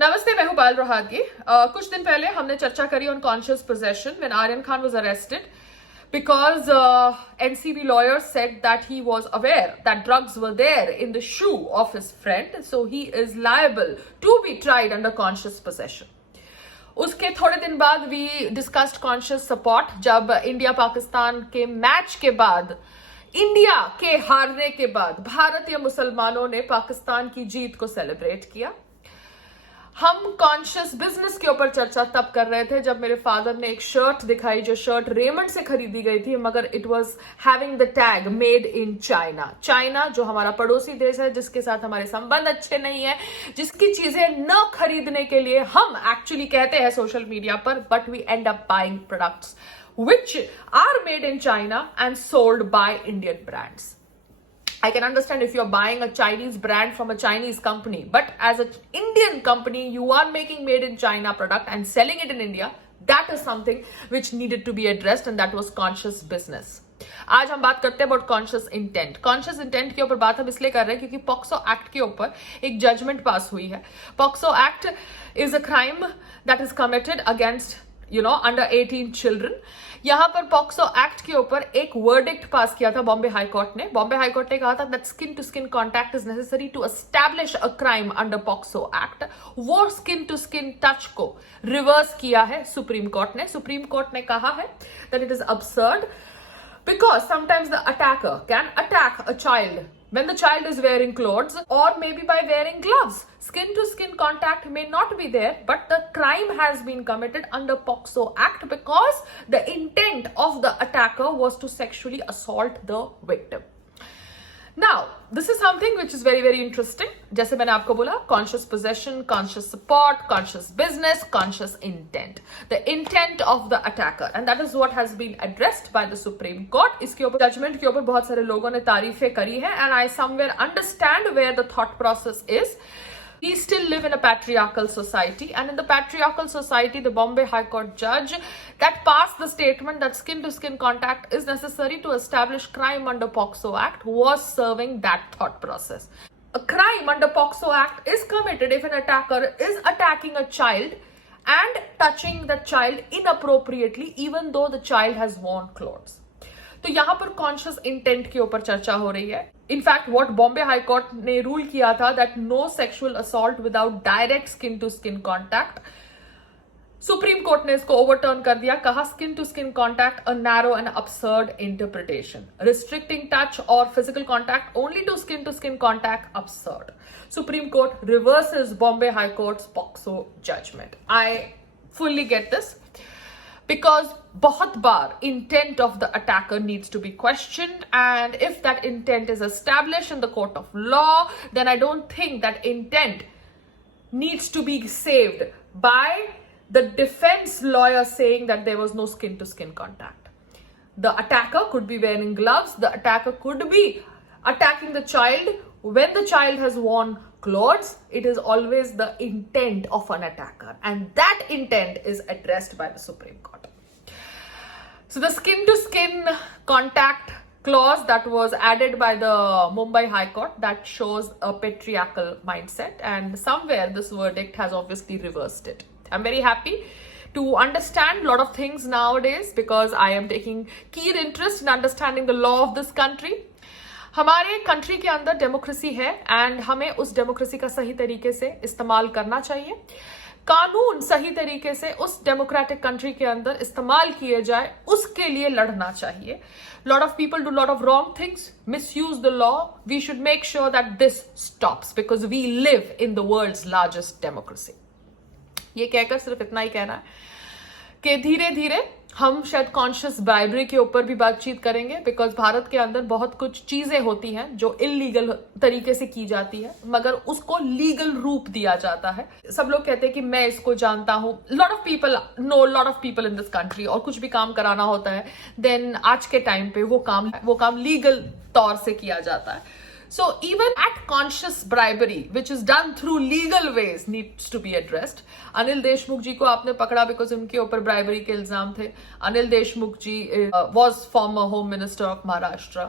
नमस्ते, मैं हूं पायल रोहातगी। कुछ दिन पहले हमने चर्चा करी on conscious possession when Aryan Khan was arrested because NCB lawyers said that he was aware that drugs were there in the shoe of his friend, so he is liable to be tried under conscious possession. उसके थोड़े दिन बाद we discussed conscious support जब India Pakistan के match के बाद, India के हारने के बाद भारतीय मुसलमानों ने पाकिस्तान की जीत को सेलिब्रेट किया। हम कॉन्शियस बिजनेस के ऊपर चर्चा तब कर रहे थे जब मेरे फादर ने एक शर्ट दिखाई, जो शर्ट रेमंड से खरीदी गई थी, मगर it was having the tag made in China. China जो हमारा पड़ोसी देश है, जिसके साथ हमारे संबंध अच्छे नहीं है, जिसकी चीजें न खरीदने के लिए हम एक्चुअली कहते हैं सोशल मीडिया पर, but we end up buying products which are made in China and sold by Indian brands. I can understand if you're buying a Chinese brand from a Chinese company, but as an Indian company, you are making made in China product and selling it in India. That is something which needed to be addressed, and that was conscious business. आज हम बात करते हैं about conscious intent. Conscious intent के ऊपर बात हम इसलिए कर रहे हैं क्योंकि पॉक्सो एक्ट के ऊपर एक जजमेंट पास हुई है। POCSO act is a crime that is committed against under 18 children. यहां पर पॉक्सो एक्ट के ऊपर एक वर्डिक्ट पास किया था बॉम्बे हाई कोर्ट ने। बॉम्बे हाई कोर्ट ने कहा था that skin to skin contact is necessary to establish a crime under POCSO act. वो स्किन टू स्किन टच को रिवर्स किया है सुप्रीम कोर्ट ने। सुप्रीम कोर्ट ने कहा है that it is absurd because sometimes the attacker can attack a child when the child is wearing clothes or maybe by wearing gloves. Skin to skin contact may not be there, but the crime has been committed under POCSO Act because the intent of the attacker was to sexually assault the victim. Now, this is something which is very, very interesting. जैसे मैंने आपको बोला, conscious possession, conscious support, conscious business, conscious intent. The intent of the attacker, and that is what has been addressed by the Supreme Court. इसके ऊपर judgment के ऊपर बहुत सारे लोगों ने तारीफें करी है, and I somewhere understand where the thought process is. We still live in a patriarchal society, and in the patriarchal society, the Bombay High Court judge that passed the statement that skin-to-skin contact is necessary to establish crime under POCSO Act was serving that thought process. A crime under POCSO Act is committed if an attacker is attacking a child and touching the child inappropriately, even though the child has worn clothes. तो यहां पर conscious intent के ऊपर चर्चा हो रही है। In fact what Bombay high court ने रूल किया था that no sexual assault without direct skin to skin contact. Supreme court ने इसको ओवरटर्न कर दिया, कहा skin to skin contact a narrow and absurd interpretation, restricting touch और physical contact only to skin contact absurd. Supreme court reverses Bombay high court's POCSO judgment. I fully get this because बहुत बार intent of the attacker needs to be questioned, and if that intent is established in the court of law, then I don't think that intent needs to be saved by the defense lawyer saying that there was no skin to skin contact. The attacker could be wearing gloves, the attacker could be attacking the child when the child has worn clothes. It is always the intent of an attacker, and that intent is addressed by the Supreme Court. So the skin to skin contact clause that was added by the Mumbai High Court, that shows a patriarchal mindset, and somewhere this verdict has obviously reversed it. I'm very happy to understand a lot of things nowadays because I am taking keen interest in understanding the law of this country. हमारे country के अंदर democracy है, and हमें उस democracy का सही तरीके से इस्तेमाल करना चाहिए। कानून सही तरीके से उस डेमोक्रेटिक कंट्री के अंदर इस्तेमाल किए जाए, उसके लिए लड़ना चाहिए। Lot of people do lot of wrong things, misuse the law. We should make sure that this stops because we live in the world's largest democracy. ये कहकर सिर्फ इतना ही कहना है कि धीरे धीरे हम शायद कॉन्शियस ब्राइबरी के ऊपर भी बातचीत करेंगे, बिकॉज भारत के अंदर बहुत कुछ चीजें होती हैं जो इलीगल तरीके से की जाती है, मगर उसको लीगल रूप दिया जाता है. सब लोग कहते हैं कि मैं इसको जानता हूं. Lot of people know lot of people in this country, और कुछ भी काम कराना होता है देन आज के टाइम पे वो काम लीगल तौर से किया जाता है. So even at conscious bribery, which is done through legal ways, needs to be addressed. Anil Deshmukh जी को आपने पकड़ा बिकॉज उनके ऊपर ब्राइबरी के इल्जाम थे. अनिल देशमुख जी was former Home Minister of Maharashtra.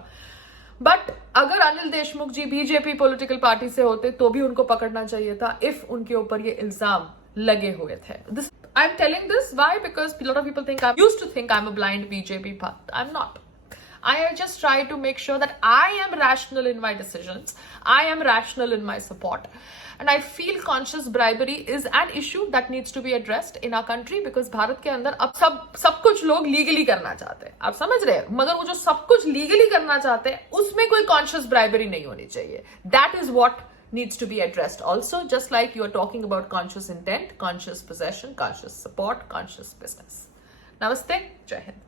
But अगर अनिल देशमुख जी बीजेपी पॉलिटिकल पार्टी से होते तो भी उनको पकड़ना चाहिए था इफ उनके ऊपर ये इल्जाम लगे हुए थे. This I'm telling this why because a lot of people think I'm used to think I'm a blind BJP but I'm not. I just try to make sure that I am rational in my decisions. I am rational in my support. And I feel conscious bribery is an issue that needs to be addressed in our country because Bharat के अंदर अब सब कुछ लोग legally करना चाहते हैं. आप समझ रहे हैं? मगर वो जो सब कुछ लीगली करना चाहते हैं उसमें कोई कॉन्शियस ब्राइबरी नहीं होनी चाहिए. That is what needs to be addressed also, just like you are talking about conscious intent, conscious possession, conscious support, conscious business. Namaste. Jai Hind.